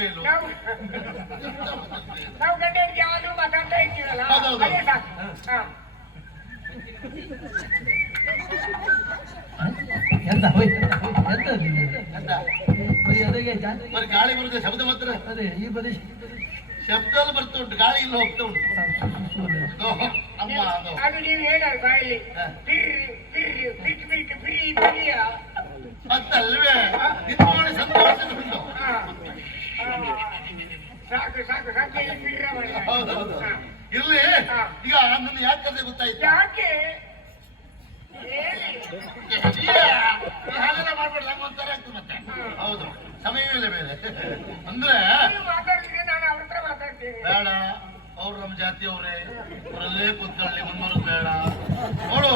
ಮೇಲೂ ನಾವು ಗಂಡನಿಗೆ ಯಾವಾಗಲೂ ಮಾತಾಡ್ತಾ ಇರ್ತೀರಲ್ಲ ಅದೇ ಸಾಕು. ಎಂತ ಬರೀ ಗಾಳಿ ಬರುತ್ತೆ ಶಬ್ದ ಮಾತ್ರ. ಅದೇ ಈ ಬರೀ ಶಬ್ದ ಬರ್ತಾ ಉಂಟು, ಗಾಳಿ ಇಲ್ಲ ಹೋಗ್ತಾ ಉಂಟು. ಅಮ್ಮ ಅದು ನೀವು ಹೇಳಲ್ಲ ಬಾಯಲ್ಲಿ ಬಿಟ್ಟು ಬಿಟ್ಟು ಬಿರಿ ಬಿರಿಯ ಅಂತಲ್ವೇ ಇದು ಮಾಡಿ ಸಂತೋಷ ಉಂಟು. ಸಾಕು ಸಾಕು ಸಾಕು ಬಿಡ್ರ ಹೌದೌದು. ಇಲ್ಲಿ ಈಗ ನನ್ನ ಯಾಕೆ ಕತೆ ಗೊತ್ತಾಯ್ತು? ಯಾಕೆ ಹಾಗೆಲ್ಲ ಮಾಡ್ಬೇಡ, ನಂಗೆ ಒಂಥರ ಆಗ್ತದೆ ಮತ್ತೆ. ಹೌದು, ಸಮಯವೇ ಬೇರೆ ಅಂದ್ರೆ ಮಾತಾಡ್ತೀನಿ, ನಾನು ಅವ್ರ ಹತ್ರ ಮಾತಾಡ್ತೀನಿ. ಬೇಡ, ಅವ್ರು ನಮ್ಮ ಜಾತಿಯವರೇ, ಅವರಲ್ಲೇ ಕೂತ್ಕೊಳ್ಳಿ, ಮುಂದುವರೆದು ಬೇಡ. ನೋಡು,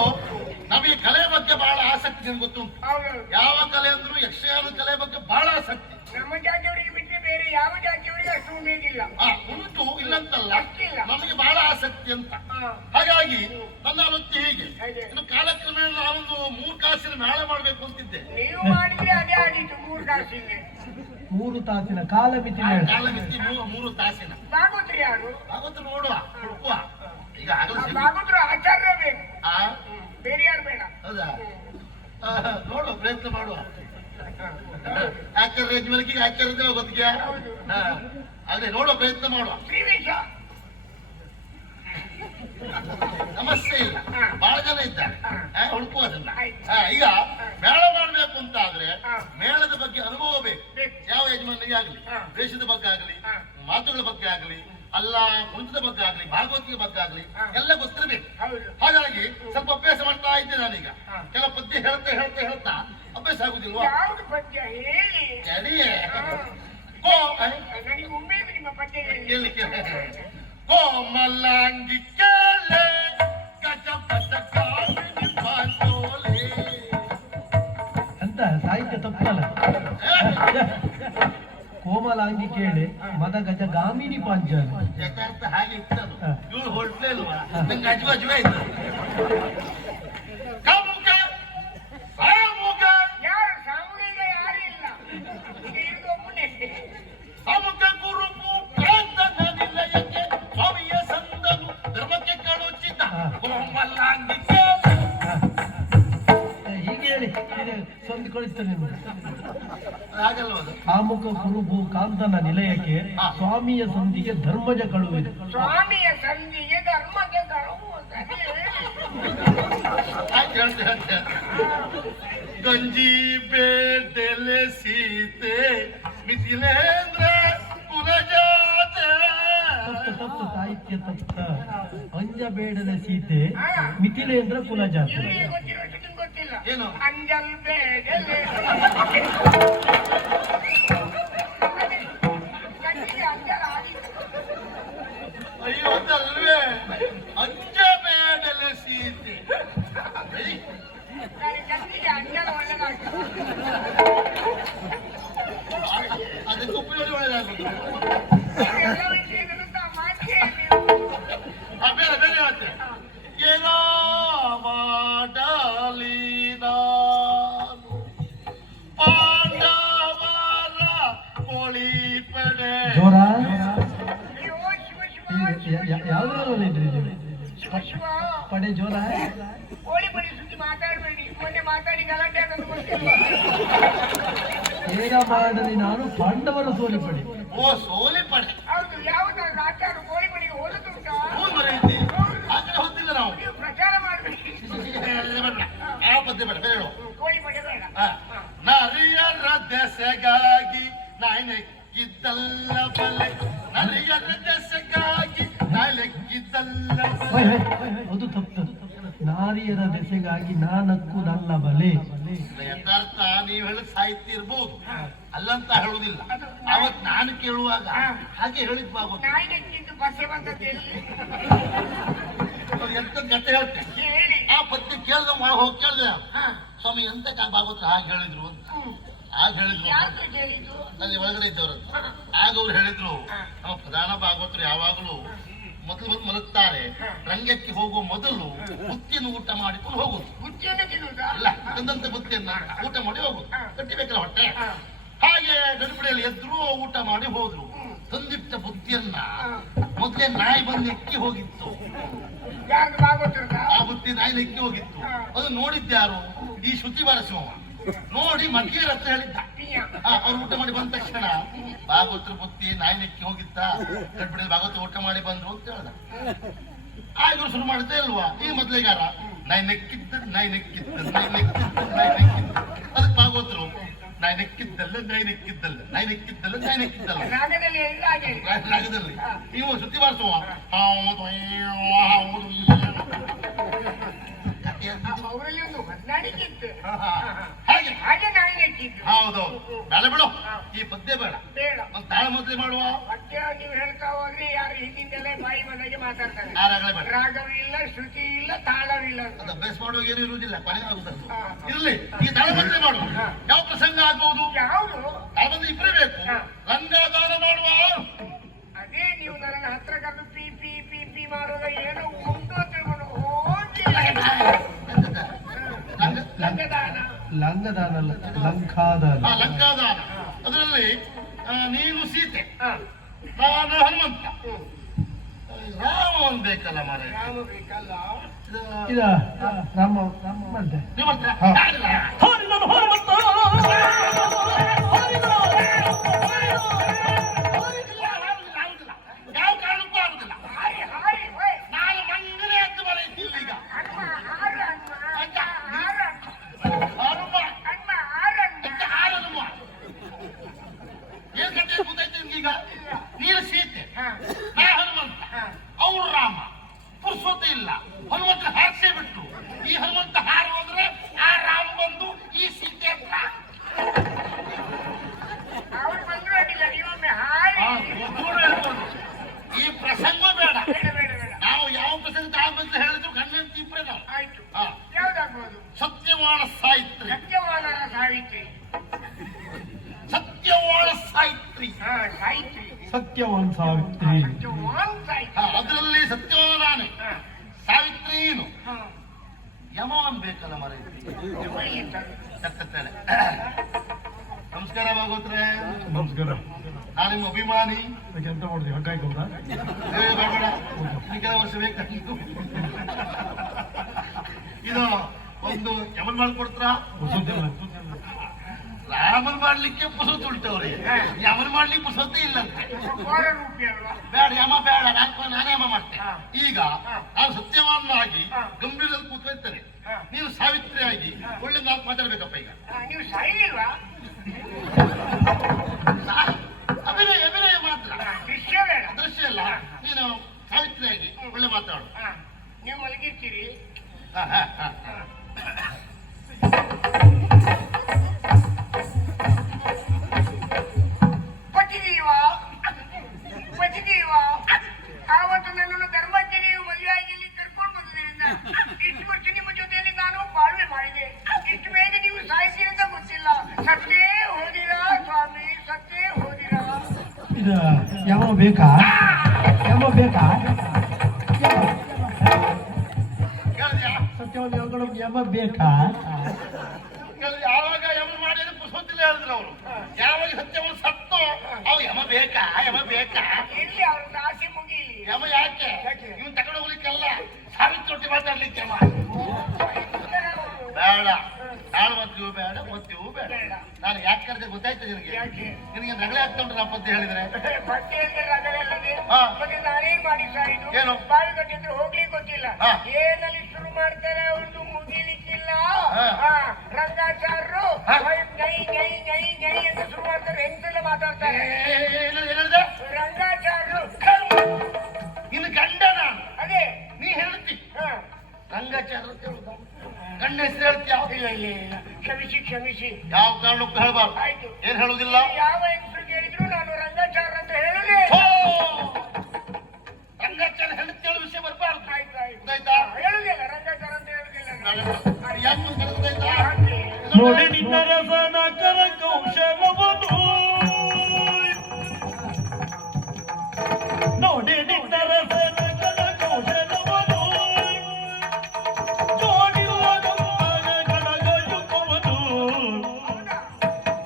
ನಮಗೆ ಕಲೆ ಬಗ್ಗೆ ಬಹಳ ಆಸಕ್ತಿ, ನಿಮ್ಗೆ ಗೊತ್ತುಂಟು. ಯಾವ ಕಲೆ ಅಂದ್ರೂ ಯಕ್ಷಗಾನ ಕಲೆ ಬಗ್ಗೆ ಬಹಳ ಆಸಕ್ತಿ. ನಮ್ಮ ಜಾತಿಯವರಿಗೆ ಬಿಟ್ಟರೆ ಬೇರೆ ಯಾವ ಜಾತಿಯವರಿಗೆ ಅಷ್ಟು ಉಮೇದಿಲ್ಲ. ಉಂಟು, ಇಲ್ಲಂತಲ್ಲ, ನಮಗೆ ಬಹಳ ಆಸಕ್ತಿ ಅಂತ. ಹಾಗಾಗಿ ನನ್ನ ವೃತ್ತಿ ಹೀಗೆ. ಇನ್ನು ಕಾಲಕ್ರಮೇಣ ನಾವೊಂದು 3 ಕಾಸಿನ ಮೇಳ ಮಾಡ್ಬೇಕು ಅಂತಿದ್ದೆ. ನೀವು ಮಾಡಿದ್ರೆ ಅದೇ ಆಗಿತ್ತು 3 ಕಾಸಿಗೆ. 3 ತಾಸಿನ ಕಾಲಮಿತಿ. ಕಾಲಮಿತಿ 3 ತಾಸಿನ. ಭಾಗವತರು ಯಾರು? ಭಾಗವತರು ನೋಡುವ, ಹುಡುಕುವ. ಈಗ ಭಾಗವತರು ಆಚಾರ್ಯ ಬೇಕು, ಬೇರೆ ಯಾರು ಬೇಡ. ಹೌದಾ? ನೋಡುವ, ಪ್ರಯತ್ನ ಮಾಡುವ. ಆಚಾರ್ಯ ಯಜಮಾನಿಗೆ ಆಚಾರ್ಯದ ಗೊತ್ತಿಗೆ ಅದೇ ನೋಡುವ, ಪ್ರಯತ್ನ ಮಾಡುವ. ಸಮಸ್ಯೆ ಇಲ್ಲ, ಬಹಳ ಜನ ಇದ್ದಾರೆ, ಹುಡುಕುವುದಲ್ಲ. ಈಗ ಮೇಳ ಮಾಡ್ಬೇಕು ಅಂತ ಆದ್ರೆ ಮೇಳದ ಬಗ್ಗೆ ಅನುಭವ ಬೇಕು. ಯಾವ ಯಜಮಾನಿಗೆ ಆಗ್ಲಿ, ದೇಶದ ಬಗ್ಗೆ ಆಗ್ಲಿ, ಮಾತುಗಳ ಬಗ್ಗೆ ಆಗ್ಲಿ, ಅಲ್ಲ ಕುಂಚದ ಬಗ್ಗೆ ಆಗ್ಲಿ, ಭಾಗವತಿಗೆ ಬಗ್ಗೆ ಆಗ್ಲಿ, ಎಲ್ಲ ಗೊತ್ತಿರಬೇಕು. ಹಾಗಾಗಿ ಸ್ವಲ್ಪ ಅಭ್ಯಾಸ ಮಾಡ್ತಾ ಇದ್ದೆ ನಾನೀಗ. ಕೆಲ ಪದ್ಯ ಹೇಳ್ತಾ ಹೇಳ್ತಾ ಹೇಳ್ತಾ ಅಭ್ಯಾಸ ಆಗುದಿಲ್ವಾ? ಯಾವ್ದು ಪದ್ಯ ಹೇಳಿ? ನಿಮ್ಮ ಪದ್ಯ ಕೋಮಲಾಂಗಿ ಕೇಳೆ ಗಜಪಥ ಕಾಮಿನಿ ಪಾಂಡೋಲೆ ಅಂತ ಸಾಹಿತ್ಯ ತಪ್ಪಲ್ಲ. ಕೋಮಲಾಂಗಿ ಕೇಳೆ ಮದ ಗಜ ಗಾಮಿನಿ ಪಾಂಚಾಲ ಯಥಾರ್ಥ ಹಾಗೆ ಇತ್ತದು. ಇವಳು ಹೊರಟ್ಲೇ ಇಲ್ವಾ? ನಂಗೆ ಅಜುವ ಅಜುವ ಇತ್ತು. ಯಾರು ಸಾಮೂಹಿಕ ಯಾರು ಇಲ್ಲ, ಇದು ಒಬ್ಬನೇ. ಅಮುಕ ಗುರು ಪ್ರಾಂತನ ನಿಲಯಕ್ಕೆ ಸ್ವಾಮಿಯ ಸಂದನು ಧರ್ಮಕ್ಕೆ ಕಳುಚಿದ್ದ ಕೋಮಲಾಂಗಿ ಹೀಗೆ ಹೇಳಿ ಹೊಂದಿಕೊಳ್ಳುತ್ತೇನೆ. ಆಮುಖ ಕುರುಬು ಕಾಂತನ ನಿಲಯಕ್ಕೆ ಸ್ವಾಮಿಯ ಸಂಧಿಗೆ ಧರ್ಮಜ ಕಳುವಿದೆ. ಸ್ವಾಮಿಯ ಸಂಧಿಗೆ ಧರ್ಮಕ್ಕೆ ಕಳುವುದು ಗಂಜಿ ಬೇಟೆಲೆ ಸೀತೆ ಮಿಥಿಲೇಂದ್ರ ಕುಲಜಾತೆ. ತಪ್ಪ ಸಾಹಿತ್ಯ ತಪ್ಪ. ಅಂಜಬೇಡದ ಸೀತೆ ಮಿಥಿಲೇಂದ್ರ ಕುಲಜಾತೆ. ಗೊತ್ತಿಲ್ಲ ಏನು? ಅಂಜಲ್ ಬೇಡಲೆ ಅಯ್ಯೋ ಅಲ್ವೇ, ಅಂಜ ಬೇಡಲೆ ಸೀತೆ. ಅಂಜಲ್ ಒಳ್ಳೆದಾಗ್ತದೆ, ಅದಕ್ಕೆ ಉಪಯೋಗ ಒಳ್ಳೆದಾಗುದು. ಬೇರೆ ಬೇರೆ ಹೇಳ್ತೆ. ಏನೋ ಮಾಡಲಿ ನಾನು ಪಾಂಡವರ ಕೋಳಿ ಪಡೆ. ಜೋರ ಯಾವ್ದ್ರಲ್ಲಿ ಪಡೆ ಜೋರ. ಕೋಳಿ ಪಡೆ ಸುದ್ದಿ ಮಾತಾಡಬೇಡಿ, ಮೊನ್ನೆ ಮಾತಾಡಿ ಗಲಾಟೆ ಅನ್ನೋದು ಗೊತ್ತಿಲ್ಲ. ಏನ ಮಾಡಲಿ ನಾನು ಪಾಂಡವರ ಸೋಲಿ ಪಡೆ. ಓ ಸೋಲಿ ಪಡೆ. ಹೌದು, ಯಾವ್ದಾದ್ರು ಆಚಾರ ಕೋಳಿ ಪಡೆಗೆ ಹೋಲುತ್ತುಂಟ? ಹೊತ್ತಿಲ್ಲ ನಾವು. ನೀವು ಪ್ರಚಾರ ಮಾಡಬೇಕು. ಯಾವ ಪದ್ಯ ಬೇಡ, ಬೇಡ. ಕೋಳಿ ಪಡೆ ಬೇಡ. ನರಿಯರ ದೆಸೆಗಾಗಿ ನಾಯ್ನೆಕ್ಕಿದ್ದಲ್ಲ ಬಲೆ, ನರಿಯರ ದೆಸೆಗಾಗಿ ನಾಯ್ನೆಕ್ಕಿದ್ದಲ್ಲ ಬಲೆ. ಅದು ತಪ್ಪು. ನಾರಿಯರ ದೆಸೆಗಾಗಿ ನಾನಕ್ಕುದಲ್ಲ ಬಲೆ. ಯಥಾರ್ಥ ನೀವು ಹೇಳಿದ ಸಾಹಿತ್ಯ ಇರ್ಬೋದು, ಅಲ್ಲಂತ ಹೇಳುವುದಿಲ್ಲ. ಅವತ್ ನಾನು ಕೇಳುವಾಗ ಹಾಗೆ ಹೇಳಿದ್ ಬಾಬು. ನಾಯ್ನೆಕ್ಕಿದ್ದು ಬಸ್ಸೆ ಬಂದದ್ದು ಎಲ್ಲಿ? ಎಂತ ಕತೆ ಹೇಳ್ತೇನೆ. ಆ ಪದ್ಯ ಕೇಳ್ದ ಹೋಗಿ ಕೇಳ್ದೆ, ಸ್ವಾಮಿ ಎಂತ ಭಾಗವತ್ರ ಹಾಗೆ ಹೇಳಿದ್ರು ಅಂತ. ಹಾಗೆ ಹೇಳಿದ್ರು ಅಲ್ಲಿ ಒಳಗಡೆ ಇದ್ದವ್ರಂತ. ಆಗ ಅವ್ರು ಹೇಳಿದ್ರು, ನಮ್ಮ ಪ್ರಧಾನ ಭಾಗವತರು ಯಾವಾಗಲೂ ಮೊದಲು ಮಲಗ್ತಾರೆ, ರಂಗಕ್ಕೆ ಹೋಗುವ ಮೊದಲು ಬುತ್ತಿಯನ್ನು ಊಟ ಮಾಡಿಕೊಂಡು ಹೋಗುದು. ಬುತ್ತಿಯನ್ನು ತಿನ್ನುವುದಾ? ಅಲ್ಲ, ತಂದಂತ ಬುತ್ತಿಯನ್ನ ಊಟ ಮಾಡಿ ಹೋಗುದು. ಕಟ್ಟಿಬೇಕಲ್ಲ ಹೊಟ್ಟೆ. ಹಾಗೆ ಗಡಿಬಿಡಿ ಅಂತೇಳಿ ಎದ್ರು ಊಟ ಮಾಡಿ ಹೋದ್ರು. ತಂದಿಟ್ಟ ಬುತ್ತಿಯನ್ನ ಮೊದಲೇ ನಾಯಿ ಬಂದು ಎಕ್ಕಿ ಹೋಗಿತ್ತು. ಯಾರ್ದು ಭಾಗವತರದ ಆ ಬುತ್ತಿ ನಾಯಿ ಎಕ್ಕಿ ಹೋಗಿತ್ತು. ಅದು ನೋಡಿದ್ಯಾರು? ಈ ಶ್ರುತಿ ಬಾರಸುವ ನೋಡಿ ಮಕ್ಕಳ ಹತ್ರ ಹೇಳಿದ್ದ. ಅವ್ರು ಊಟ ಮಾಡಿ ಬಂದ ತಕ್ಷಣ ಭಾಗವತ್ರ ಬುತ್ತಿ ನಾಯಿ ನೆಕ್ಕಿ ಹೋಗಿತ್ತ, ಕಟ್ಬಿಡಿದ ಭಾಗವತ ಊಟ ಮಾಡಿ ಬಂದ್ರು ಅಂತ ಹೇಳ್ದ. ಆಗ ಶುರು ಮಾಡ್ತಾ ಇಲ್ವಾ ಈ ಮೊದ್ಲಿಗಾರ ನಾಯಿ ನೆಕ್ಕಿದ್ದ ನಾಯಿ ನೆಕ್ಕಿದ್ದ ನಾಯಿ ನೆಕ್ಕಿದ್ದ ನಾಯಿ ನೆಕ್ಕಿದ್ದ. ಅದಕ್ಕೆ ಭಾಗವತರು ನಾಯಿ ನೆಕ್ಕಿದ್ದಲ್ಲ ನಾಯಿ ನೆಕ್ಕಿದ್ದಲ್ಲ ನಾಯಿ ನೆಕ್ಕಿದ್ದಲ್ಲ ನಾಯಿ ನೆಕ್ಕಿದ್ದಲ್ಲ ರಾಗದಲ್ಲಿ ಎಲ್ಲ ಹಾಗೆ ರಾಗದಲ್ಲಿ ನೀವು ಶ್ರುತಿ ಬಾರಿಸುವ ಅವರಲ್ಲಿ ಒಂದು ಹೊಂದಾಣಿಕೆ ಇತ್ತು. ಹಾಗೆ ಹಾಗೆ ನಾಯಿ ನೆಕ್ಕಿದ್ದು. ಹೌದೌದು. ಬೇಡ ಬಿಡು, ಈ ಪದ್ಯ ಬೇಡ, ಬೇಡ. ಒಂದು ತಾಳ ಮೊದಲೇ ಮಾಡುವ. ಪದ್ಯ ನೀವು ಹೇಳ್ತಾ ಹೋದ್ರೆ ಯಾರು ಹಿಂದಿಂದಲೇ ಬಾಯಿ ಬಂದಾಗೆ ಮಾತಾಡ್ತಾರೆ. ಯಾರಾಗಲೇ ಬೇಡ, ರಾಗವಿಲ್ಲ, ಶ್ರುತಿ ಇಲ್ಲ, ತಾಳವಿಲ್ಲ. ಅದು ಅಭ್ಯಾಸ ಮಾಡುವಾಗ ಏನು ಇರುವುದಿಲ್ಲ, ಕೊನೆಗೆ ಆಗುತ್ತದೆ. ಇರ್ಲಿ, ಈ ತಾಳ ಮೊದಲೇ ಮಾಡುವ. ಯಾವ ಪ್ರಸಂಗ ಆಗ್ಬಹುದು? ಯಾವುದು? ತಾಳಬಂದು ಇಬ್ಬರೇ ಬೇಕು. ರಂಗದಾನ ಮಾಡುವ. ಅದೇ ನೀವು ನನ್ನ ಹತ್ರ ಕರೆದು ಪಿ ಪಿ ಪಿ ಪಿ ಮಾಡುವಾಗ ಏನೋ ಉಂಟು ಅಂತ ತಿಳ್ಕೊಂಡು ಹೋಗಿ ಲಂಗದಾನ. ಲಂಗದಾನ ಅಲ್ಲ, ಲಂಕಾದಾನ. ಲಂಕಾದಾನ. ಅದರಲ್ಲಿ ನೀನು ಸೀತೆ, ನಾನು ಹನುಮಂತ. ರಾಮ ಒಂದ್ ಬೇಕಲ್ಲ ಮಾರೆ. ರಾಮ ಬೇಕಲ್ಲ. ಇದ ರಾಮ ಮತ್ತೆ ನೀವು ಮಾಡ್ತೀರಾ? ಯಾವ ಕಾರಣಕ್ಕೂ ಆಗುದಿಲ್ಲ. ಹಾರಿ ಹಾರಿ ಹೋಯ್. ನಾನು ಮಂಗನೇ ಅಂತ ಬರೀತಿಲ್ಲ ಈಗ. ಅಣ್ಣ ಹಾರ ಅಣ್ಣ. ಹಾರ ಹನುಮ ಅಣ್ಣ ಹಾರ ಅಣ್ಣ. ಅಂತ ಹಾರನುಮ. ಏನ್ ಕಥೆ ಗೊತ್ತಾಯ್ತು ನಿಮ್ಗೀಗ? ನೀನು ಸೀತೆ, ನಾ ಹನುಮಂತ, ಅವ್ರು ರಾಮ. ಪುರ್ಸೋತೆ ಇಲ್ಲ, ಹನುಮಂತ ಹಾರಿಸೇ ಬಿಟ್ಟು. ಈ ಹನುಮಂತ ಹಾರಿ ಹೋದ್ರೆ ಆ ರಾಮ ಬಂದು ಈ ಸೀತೆ ಹತ್ರ. ಅವ್ರು ಬಂದ್ರು ಅಡ್ಡಿಲ್ಲ, ನೀವೊಮ್ಮೆ ಹಾರಿ. ದೂರ ಇರ್ಬೋದು. ಈ ಪ್ರಸಂಗ ಬೇಡ. ಬೇಡ ಬೇಡ ಬೇಡ. ನಾವು ಯಾವ ಪ್ರಸಂಗ ತಾಳ್ಬಂತ ಹೇಳಿದ್ರು ಗಂಡಂತ ಇಬ್ಬರೇ ನಾವು. ಆಯ್ತು. ಹಾ. ಯಾವ್ದಾಗ್ಬೋದು? ಸತ್ಯವಾಣ ಸಾಯಿತ್ರಿ. ಸತ್ಯವಾನರ ಸಾವಿತ್ರಿ. ಸತ್ಯವಾಣ ಸಾಯಿತ್ರಿ. ಸಾಯಿತ್ರಿ. ಸತ್ಯವಾನ್ ಸಾವಿತ್ರಿ. ಸತ್ಯವಾನ್ ಸಾಯಿತ್ರಿ. ಅದರಲ್ಲಿ ಸತ್ಯವಾನ ನಾನೇ, ಸಾವಿತ್ರಿ ನೀನು. ಹಾ. ಯಮ ಅನ್ಬೇಕಲ್ಲ ಮರ. ನಮಸ್ಕಾರ ಭಾಗವತ್ರೆ. ನಮಸ್ಕಾರ. ನಾನು ನಿಮ್ಮ ಅಭಿಮಾನಿ. ಎಂತ ಮಾಡಿದ್ವಿ ಹಗ್ಗಾಯ್ತದ? ಬೇಡ, ಕೆಲವು ವರ್ಷ ಬೇಕಾಗಿತ್ತು. ಇದು ಒಂದು ಯಮನ್ ಮಾಡ್ಕೊಡ್ತಾರ. ರಾಮನ್ ಮಾಡ್ಲಿಕ್ಕೆ ಪುಸತ್ ಉಂಟವ್ರಿಗೆ, ಯಮನ್ ಮಾಡ್ಲಿಕ್ಕೆ ಪುಸತ್ತೇ ಇಲ್ಲ. ಬೇಡ ಯಮ ಬೇಡ, ನಾನೇ ಯಮ ಮಾಡ್ತೇನೆ. ಈಗ ನಾನು ಸತ್ಯವಾನಾಗಿ ಗಂಭೀರದಲ್ಲಿ ಕೂತ್ಕೊಳ್ತೇನೆ, ನೀನು ಸಾವಿತ್ರಿ ಆಗಿ ಒಳ್ಳೆ ನಾಲ್ಕು ಮಾತಾಡ್ಬೇಕಪ್ಪ. ಈಗ ನೀವು ಸಾಯಿಲ್ವಾ? ಅಭಿನಯ ಅಭಿನಯ ಮಾತ್ರ, ದೃಶ್ಯ ಬೇಡ. ದೃಶ್ಯ ಅಲ್ಲ. ನೀನು ಸಾವಿತ್ರಿ ಆಗಿ ಒಳ್ಳೆ ಮಾತಾಡು. ನೀವು ಮಲಗಿರ್ತೀರಿ. ಪತಿದೇವ, ಆವತ್ತು ನನ್ನನ್ನು ಧರ್ಮಕ್ಕೆ ನೀವು ಮದುವೆಯಾಗಿ ಕರ್ಕೊಂಡು ಬಂದಿದ್ದರಿಂದ ಇಷ್ಟು ವರ್ಷ ನಿಮ್ಮ ಜೊತೆಯಲ್ಲಿ ನಾನು ಬಾಳ್ವೆ ಮಾಡಿದೆ. ಇಷ್ಟು ಬೇಗ ನೀವು ಸಾಯಿಸಿ ಅಂತ ಗೊತ್ತಿಲ್ಲ. ಸತ್ತೇ ಹೋದಿರಾ ಸ್ವಾಮಿ, ಸತ್ತೇ ಹೋದಿರಾ? ಇದ ಯಮ ಬೇಕಾ? ಯಮ ಬೇಕಾ? ಸತ್ಯವನ್ನು ಹೇಳ್ಕೊಂಡು ಯಮ ಬೇಕಾ? ಯಾವಾಗ ಯಮ ಮಾಡಿ ಪುಸ್ತಕದಲ್ಲಿ ಹೇಳಿದ್ರು ಅವರು. ಯಾವಾಗ ಸತ್ಯವನ್ನು ಸತ್ತು ಅವು ಯಮ ಬೇಕಾ ಯಮ ಬೇಕಾ? ಇಲ್ಲಿ ಅವ್ರ ಆಸೆ ಮುಗಿಲಿ. ಯಮ ಯಾಕೆ? ಇವನ್ ತಗೊಂಡು ಹೋಗ್ಲಿಕ್ಕೆಲ್ಲ, ಸಾವಿತ್ರಿ ಒಟ್ಟಿ ಮಾತಾಡ್ಲಿಕ್ಕೆ ಯಮ ಬೇಡ. ತಾಳು ಮದ್ಯೂ ಬೇಡ, ಮದ್ಯೂ ಬೇಡ. ನಾನು ಯಾಕೆ ಕರೆದೆ ಗೊತ್ತಾಯ್ತು ನಿನಗೆ? ನಿನಗೆ ನಗಳೆ ಆಗ್ತಾ ಉಂಟು ನಾ ಪದ್ಯ ಹೇಳಿದ್ರೆ. ಮತ್ತೆ ನಾನೇನ್ ಮಾಡಿ ಸಾಯಿದು? ಏನು? ಬಾವಿ ಕಟ್ಟಿದ್ರೆ ಹೋಗ್ಲಿಕ್ಕೆ ಗೊತ್ತಿಲ್ಲ. ಏನಲ್ಲಿ ಶುರು ಮಾಡ್ತಾರೆ ಒಂದು ಮುಗಿಲಿಕ್ಕಿಲ್ಲ. ರಂಗಾಚಾರ್ಯರು ನೈ ನೈ ನೈ ನೈ ಅಂತ ಶುರು ಮಾಡ್ತಾರೆ, ಹೆಂಗಸೆಲ್ಲ ಮಾತಾಡ್ತಾರೆ. ರಂಗಾಚಾರ್ಯರು ಇನ್ನು ಗಂಡ ನಾನು. ಅದೇ ನೀ ಹೇಳ್ತಿ ರಂಗಾಚಾರ್ಯ ಅಂತ ಹೇಳುದ? ಗಂಡ ಹೆಸರು ಹೇಳ್ತೀಯ? ಇಲ್ಲ ಇಲ್ಲ ಇಲ್ಲ, ಕ್ಷಮಿಸಿ ಕ್ಷಮಿಸಿ. ಯಾವ ಕಾರಣಕ್ಕೂ ಹೇಳ್ಬಾರ್ದು. ಆಯ್ತು. ಏನ್ ಹೇಳುದಿಲ್ಲ? ಯಾವ ಹೆಂಗಸರು ಕೇಳಿದ್ರು ನಾನು ರಂಗಾಚಾರ್ಯ ಅಂತ ಹೇಳಲೇ. ರಂಗಾಚಾರ್ಯ ಹೇಳ್ತೇಳು ವಿಷಯ ಬರ್ಬಾರ್ದು. ಆಯ್ತು ಆಯ್ತು. ಗೊತ್ತಾಯ್ತಾ? ಹೇಳುದಿಲ್ಲ, ರಂಗಾಚಾರ್ಯ ಅಂತ ಹೇಳುದಿಲ್ಲ. ಯಾಕೆ ಗೊತ್ತಾಯ್ತಾ? ನೋಡಿ ನಿನ್ನ ರಸನ ಕರ ಕೌಶಲವನು, ನೋಡಿ ನಿನ್ನ ರಸನ ಕರ ಕೌಶಲವನು, ಜೋಡಿರುವ ಗಂಧನ ಗಣಗಯುಗವನು,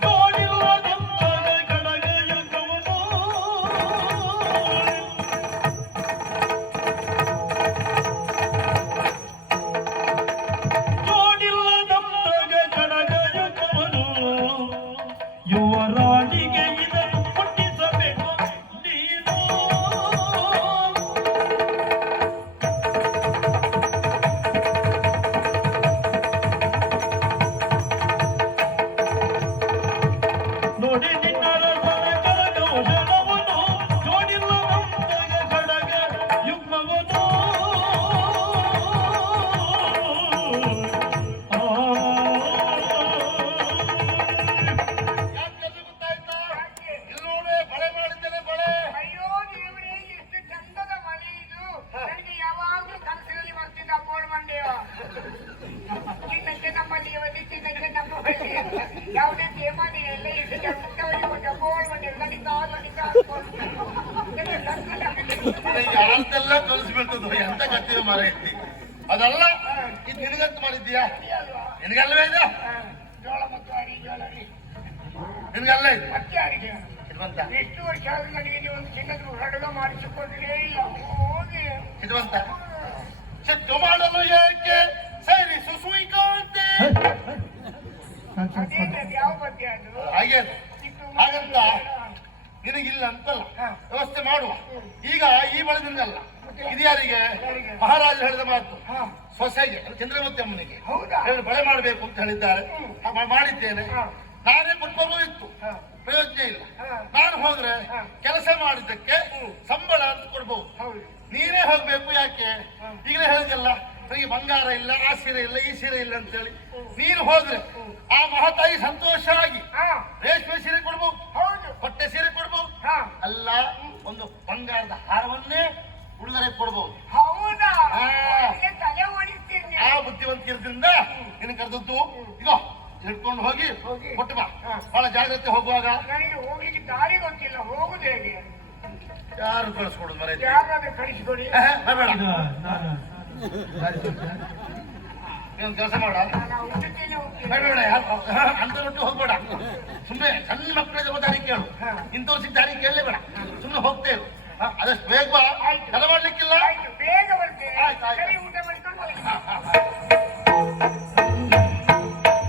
ಜೋಡಿರುವ ಗಂಧನ ಎಂತದ್ದು ಎಂತ ಕತ್ತಿವೆ ಮರ ಎತ್ತಿ ಅದಲ್ಲ ಇದು ನಿನಗಂತ ಮಾಡಿದ್ದೀಯಾ ನಿನಗಲ್ವೇ ಇದು ಜೋಳ ಮತ್ತು ಅರಿ ಜೋಳ ಅರಿ ನಿನಗಲ್ಲ ಇದು ಮತ್ತೆ ಅರಿಗೆ ಇದು ಬಂತ ಎಷ್ಟು ವರ್ಷ ಆದ್ರೂ ನನಗೆ ಒಂದು ಚಿನ್ನದ ಹಡಗ ಮಾಡಿಸಿಕೊಂಡೇ ಇಲ್ಲ ಹೋಗಿ ಇದು ಬಂತ ಸಿಟ್ಟು ಮಾಡಲು ಏಕೆ ಸರಿ ಸುಸುಯಿಕಾಂತೆ ಅದೇನು ಯಾವ ಬಗ್ಗೆ ಅದು ಹಾಗೆ ಹಾಗಂತ ನಿನಗಿಲ್ಲ ಅಂತಲ್ಲ ವ್ಯವಸ್ಥೆ ಮಾಡುವ ಈಗ ಈ ಬಳಿ ನಿನಗಲ್ಲ ಇದು ಯಾರಿಗೆ ಮಹಾರಾಜ ಹೇಳಿದ ಮಾತು ಸೊಸೆಗೆ ಚಂದ್ರಮತಿ ಅಮ್ಮನಿಗೆ ಹೌದಾ ಹೇಳಿ ಬಳೆ ಮಾಡಬೇಕು ಅಂತ ಹೇಳಿದ್ದಾರೆ ಮಾಡಿದ್ದೇನೆ ನಾನೇ ಕೊಟ್ಟರು ಇತ್ತು ಪ್ರಯೋಜನ ಇಲ್ಲ ನಾನು ಹೋದ್ರೆ ಕೆಲಸ ಮಾಡಿದ್ದಕ್ಕೆ ಸಂಬಳ ಅಂತ ಕೊಡ್ಬಹುದು ಹೌದು ನೀನೇ ಹೋಗ್ಬೇಕು ಯಾಕೆ ಈಗಲೇ ಹೇಳಿದಲ್ಲ ನನಗೆ ಬಂಗಾರ ಇಲ್ಲ ಆ ಸೀರೆ ಇಲ್ಲ ಈ ಸೀರೆ ಇಲ್ಲ ಅಂತೇಳಿ ನೀನು ಹೋದ್ರೆ ಆ ಮಹತಾಯಿ ಸಂತೋಷ ಆಗಿ ರೇಷ್ಮೆ ಸೀರೆ ಕೊಡ್ಬಹುದು ಹೌದು ಹೊಟ್ಟೆ ಸೀರೆ ಕೊಡ್ಬಹುದು ಅಲ್ಲ ಒಂದು ಬಂಗಾರದ ಹಾರವನ್ನೇ ಉಡುಗೊರೆ ಕೊಡ್ಬಹುದು ಹೌದಾ ಹಾ. ನನಗೆ ತಲೆ ಓಡಿಸ್ತೀನಿ ಆ ಬುದ್ಧಿವಂತಿರದಿಂದ ನಿನ್ನ ಕರೆದದ್ದು ಈಗ ಹಿಡ್ಕೊಂಡು ಹೋಗಿ ಕೊಟ್ಟು ಬಾ ಬಹಳ ಜಾಗ್ರತೆ ಹೋಗುವಾಗ ನನಗೆ ಹೋಗ್ಲಿಕ್ಕೆ ದಾರಿ ಗೊತ್ತಿಲ್ಲ ಹೋಗುದು ಹೇಗೆ ಯಾರು ಕಳಿಸ್ಕೊಡುದು ಮರ ಯಾರಾದ್ರೂ ಕಳಿಸ್ಕೊಡಿ ಬೇಡ ಈಗ ನಾನು ನೀನು ಕೆಲಸ ಮಾಡ ನಾವು ಉಡುಪಿಯಲ್ಲಿ ಹೋಗ್ತೀವಿ ಬೇಡ ಅಂತ ರೊಟ್ಟಿ ಹೋಗ್ಬೇಡ ಸುಮ್ಮನೆ ಸಣ್ಣ ಮಕ್ಕಳಿಗೆ ದಾರಿ ಕೇಳು ಇಂಥವ್ರು ಸಿಕ್ಕ ದಾರಿ ಕೇಳಲೇ ಬೇಡ ಸುಮ್ಮನೆ ಹೋಗ್ತೇ ಇರು ಆದಷ್ಟು ಬೇಗ ಬಾ.